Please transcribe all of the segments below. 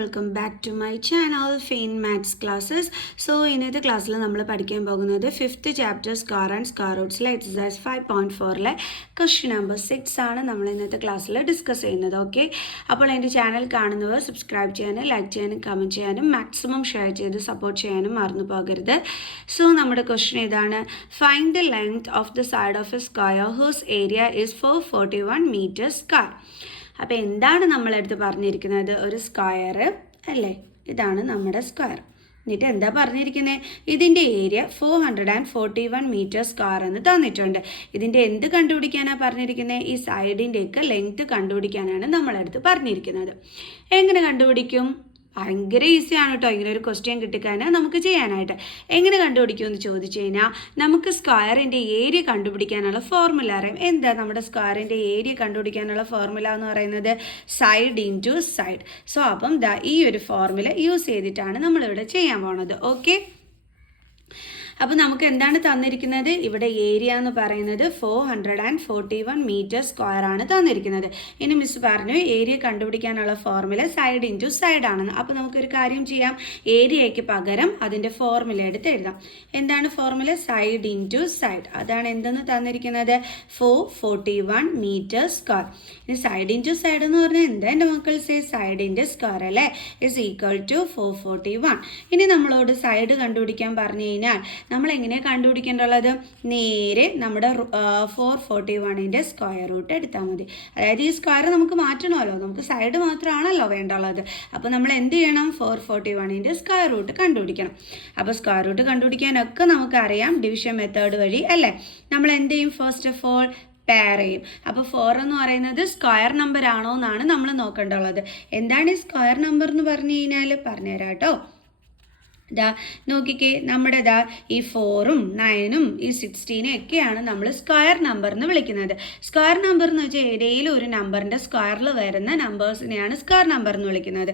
Welcome back to my channel Fine maths classes. So ഇന്നത്തെ ക്ലാസ്സിൽ നമ്മൾ പഠിക്കാൻ പോകുന്നത് 5th chapter square and square റൂട്ട്സിലെ എക്സസൈസ് 5.4 ക്വസ്റ്റ്യൻ നമ്പർ 6 ആണ് നമ്മൾ ഇന്നത്തെ ക്ലാസ്സിൽ ഡിസ്കസ് ചെയ്യുന്നത്. ഓക്കെ, അപ്പോൾ എൻ്റെ ചാനൽ കാണുന്നവർ സബ്സ്ക്രൈബ് ചെയ്യാനും ലൈക്ക് ചെയ്യാനും കമൻറ്റ് ചെയ്യാനും മാക്സിമം ഷെയർ ചെയ്ത് സപ്പോർട്ട് ചെയ്യാനും മറന്നു പോകരുത്. സോ നമ്മുടെ ക്വസ്റ്റ്യൻ ഇതാണ്: find the length of the side of a square whose area is 441 metre square. അപ്പോൾ എന്താണ് നമ്മളെടുത്ത് പറഞ്ഞിരിക്കുന്നത്? ഒരു സ്ക്വയർ അല്ലേ, ഇതാണ് നമ്മുടെ സ്ക്വയർ. എന്നിട്ട് എന്താ പറഞ്ഞിരിക്കുന്നത്? ഇതിൻ്റെ ഏരിയ 441 മീറ്റർ സ്ക്വയർ എന്ന് തന്നിട്ടുണ്ട്. ഇതിൻ്റെ എന്ത് കണ്ടുപിടിക്കാനാണ് പറഞ്ഞിരിക്കുന്നത്? ഈ സൈഡിൻ്റെയൊക്കെ ലെങ്ത് കണ്ടുപിടിക്കാനാണ് നമ്മളെടുത്ത് പറഞ്ഞിരിക്കുന്നത്. എങ്ങനെ കണ്ടുപിടിക്കും? ഭയങ്കര ഈസിയാണ് കേട്ടോ. ഇങ്ങനെ ഒരു ക്വസ്റ്റ്യൻ കിട്ടിക്കഴിഞ്ഞാൽ നമുക്ക് ചെയ്യാനായിട്ട്. എങ്ങനെ കണ്ടുപിടിക്കുമെന്ന് ചോദിച്ചു കഴിഞ്ഞാൽ നമുക്ക് സ്ക്വയറിൻ്റെ ഏരിയ കണ്ടുപിടിക്കാനുള്ള ഫോർമുല അറിയാം. എന്താ നമ്മുടെ സ്ക്വയറിൻ്റെ ഏരിയ കണ്ടുപിടിക്കാനുള്ള ഫോർമുല എന്ന് പറയുന്നത്? Side into side. സോ അപ്പം ഈ ഒരു ഫോർമുല യൂസ് ചെയ്തിട്ടാണ് നമ്മളിവിടെ ചെയ്യാൻ പോണത്. ഓക്കെ, അപ്പോൾ നമുക്ക് എന്താണ് തന്നിരിക്കുന്നത്? ഇവിടെ ഏരിയ എന്ന് പറയുന്നത് 441 മീറ്റർ സ്ക്വയർ ആണ് തന്നിരിക്കുന്നത്. ഇനി മിസ് പറഞ്ഞു ഏരിയ കണ്ടുപിടിക്കാനുള്ള ഫോർമുല സൈഡ് ഇൻറ്റു സൈഡ് ആണെന്ന്. അപ്പോൾ നമുക്കൊരു കാര്യം ചെയ്യാം, ഏരിയയ്ക്ക് പകരം അതിൻ്റെ ഫോർമുല എടുത്ത് എഴുതാം. എന്താണ് ഫോർമുല? Side into side. അതാണ് എന്തെന്ന് തന്നിരിക്കുന്നത്? 441 മീറ്റർ സ്ക്വയർ. ഇനി സൈഡ് ഇൻറ്റു സൈഡ് എന്ന് പറഞ്ഞാൽ എന്താ എൻ്റെ മക്കൾ? സൈഡിൻ്റെ സ്ക്വയർ അല്ലേ, ഇസ് ഈക്വൽ ടു 441. ഇനി നമ്മളോട് സൈഡ് കണ്ടുപിടിക്കാൻ പറഞ്ഞു കഴിഞ്ഞാൽ നമ്മൾ എങ്ങനെയാണ് കണ്ടുപിടിക്കേണ്ടുള്ളത്? നേരെ നമ്മുടെ 441ൻ്റെ സ്ക്വയർ റൂട്ട് എടുത്താൽ മതി. അതായത് ഈ സ്ക്വയർ നമുക്ക് മാറ്റണമല്ലോ, നമുക്ക് സൈഡ് മാത്രമാണല്ലോ വേണ്ടുള്ളത്. അപ്പോൾ നമ്മൾ എന്ത് ചെയ്യണം? 441ൻ്റെ സ്ക്വയർ റൂട്ട് കണ്ടുപിടിക്കണം. അപ്പോൾ സ്ക്വയർ റൂട്ട് കണ്ടുപിടിക്കാനൊക്കെ നമുക്കറിയാം ഡിവിഷൻ മെത്തേഡ് വഴി അല്ലേ. നമ്മൾ എന്ത് ചെയ്യും? ഫസ്റ്റ് ഓഫ് ഓൾ പെയർ ചെയ്യും. അപ്പോൾ 4 എന്ന് പറയുന്നത് സ്ക്വയർ നമ്പർ ആണോ എന്നാണ് നമ്മൾ നോക്കേണ്ടുള്ളത്. എന്താണ് ഈ സ്ക്വയർ നമ്പർ എന്ന് പറഞ്ഞു കഴിഞ്ഞാൽ പറഞ്ഞുതരാം കേട്ടോ. നോക്കിക്കേ, നമ്മുടെ ഈ 4ഉം 9ഉം ഈ 16 ഒക്കെയാണ് നമ്മൾ സ്ക്വയർ നമ്പർ എന്ന് വിളിക്കുന്നത്. സ്ക്വയർ നമ്പർ എന്ന് വെച്ചാൽ ഏതെങ്കിലും ഒരു നമ്പറിൻ്റെ സ്ക്വയറിൽ വരുന്ന നമ്പേഴ്സിനെയാണ് സ്ക്വയർ നമ്പർ എന്ന് വിളിക്കുന്നത്.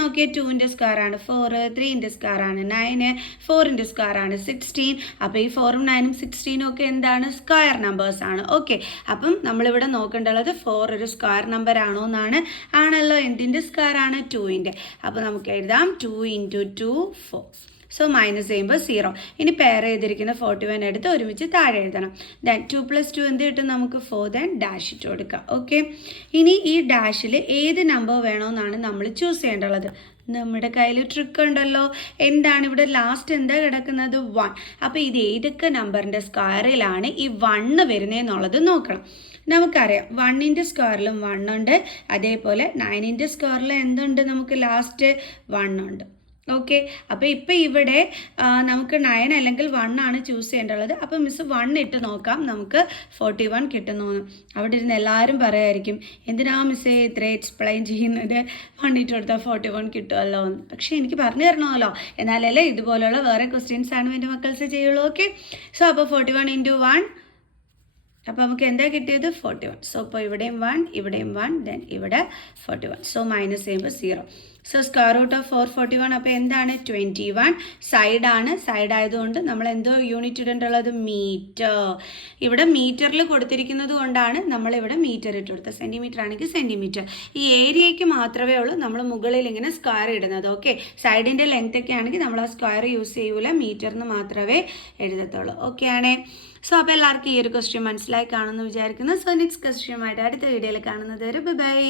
നോക്കിയേ, 2ൻ്റെ സ്ക്വയർ ആണ് 4, 3ൻ്റെ സ്ക്വയർ ആണ് 9, 4ൻ്റെ സ്ക്വയർ ആണ് 16. അപ്പോൾ ഈ 4ഉം 9ഉം 16ഉം ഒക്കെ എന്താണ്? സ്ക്വയർ നമ്പേഴ്സ് ആണ്. ഓക്കെ, അപ്പം നമ്മളിവിടെ നോക്കേണ്ടുള്ളത് 4 ഒരു സ്ക്വയർ നമ്പർ ആണോ എന്നാണ്. ആണല്ലോ. എന്തിൻ്റെ സ്ക്വയർ ആണ്? 2ൻ്റെ. അപ്പോൾ നമുക്ക് എഴുതാം 2 × 2 4. സോ മൈനസ് ചെയ്യുമ്പോൾ 0. ഇനി പെയർ ചെയ്തിരിക്കുന്ന 41 എടുത്ത് ഒരുമിച്ച് താഴെ എഴുതണം. ദെൻ 2 + 2 എന്ത് കിട്ടും നമുക്ക്? 4. ദെൻ ഡാഷ് ഇട്ട് കൊടുക്കുക. ഓക്കെ, ഇനി ഈ ഡാഷിൽ ഏത് നമ്പർ വേണമെന്നാണ് നമ്മൾ ചൂസ് ചെയ്യേണ്ടുള്ളത്. നമ്മുടെ കയ്യിൽ ട്രിക്ക് ഉണ്ടല്ലോ. എന്താണ് ഇവിടെ ലാസ്റ്റ് എന്താ കിടക്കുന്നത്? 1. അപ്പോൾ ഇത് ഏതൊക്കെ നമ്പറിൻ്റെ സ്ക്വയറിലാണ് ഈ 1 വരുന്നതെന്നുള്ളത് നോക്കണം. നമുക്കറിയാം 1ൻ്റെ സ്ക്വയറിലും 1 ഉണ്ട്, അതേപോലെ 9ൻ്റെ സ്ക്വയറിൽ എന്തുണ്ട്? നമുക്ക് ലാസ്റ്റ് 1 ഉണ്ട്. ഓക്കെ, അപ്പോൾ ഇപ്പോൾ ഇവിടെ നമുക്ക് 9 അല്ലെങ്കിൽ 1 ആണ് ചൂസ് ചെയ്യേണ്ടത്. അപ്പോൾ മിസ് 1 ഇട്ട് നോക്കാം, നമുക്ക് 41 കിട്ടുന്നു. അവിടെ ഇരുന്ന് എല്ലാവരും പറയായിരിക്കും എന്തിനാ മിസ്സേ ഇത്ര എക്സ്പ്ലെയിൻ ചെയ്യുന്നത്, 1 ഇട്ട് കൊടുത്താൽ 41 കിട്ടുമല്ലോ എന്ന്. പക്ഷേ എനിക്ക് പറഞ്ഞു തരണമല്ലോ, എന്നാലല്ലേ ഇതുപോലുള്ള വേറെ ക്വസ്റ്റ്യൻസ് ആണ് എൻ്റെ മക്കൾസ് ചെയ്യുള്ളൂ. ഓക്കെ, സോ അപ്പോൾ 41 × 1, അപ്പോൾ നമുക്ക് എന്താ കിട്ടിയത്? 41. സോ ഇപ്പോൾ ഇവിടെയും 1, ഇവിടെയും 1, ദെൻ ഇവിടെ 41. സോ മൈനസ് ചെയ്യുമ്പോൾ 0. സോ സ്ക്വയർ റൂട്ട് ഓഫ് 441 അപ്പോൾ എന്താണ്? 21. സൈഡാണ്, സൈഡ് ആയതുകൊണ്ട് നമ്മൾ എന്തോ യൂണിറ്റ് ഇടേണ്ടുള്ളത്? മീറ്റർ. ഇവിടെ മീറ്ററിൽ കൊടുത്തിരിക്കുന്നത് കൊണ്ടാണ് നമ്മളിവിടെ മീറ്റർ ഇട്ട് കൊടുത്തത്. സെൻറ്റിമീറ്റർ ആണെങ്കിൽ സെൻറ്റിമീറ്റർ. ഈ ഏരിയയ്ക്ക് മാത്രമേ ഉള്ളൂ നമ്മൾ മുകളിൽ ഇങ്ങനെ സ്ക്വയർ ഇടുന്നത്. ഓക്കെ, സൈഡിൻ്റെ ലെങ്ത് ഒക്കെ ആണെങ്കിൽ നമ്മൾ ആ സ്ക്വയർ യൂസ് ചെയ്യൂല, മീറ്ററിന് മാത്രമേ എഴുതത്തുള്ളൂ. ഓക്കെ ആണേ. സോ അപ്പോൾ എല്ലാവർക്കും ഈ ഒരു ക്വസ്റ്റ്യൻ മനസ്സിലായി കാണുമെന്ന് വിചാരിക്കുന്നു. സോ നെക്സ്റ്റ് ക്വസ്റ്റ്യനുമായിട്ട് അടുത്ത വീഡിയോയിൽ കാണുന്നത് വരെ ബൈ.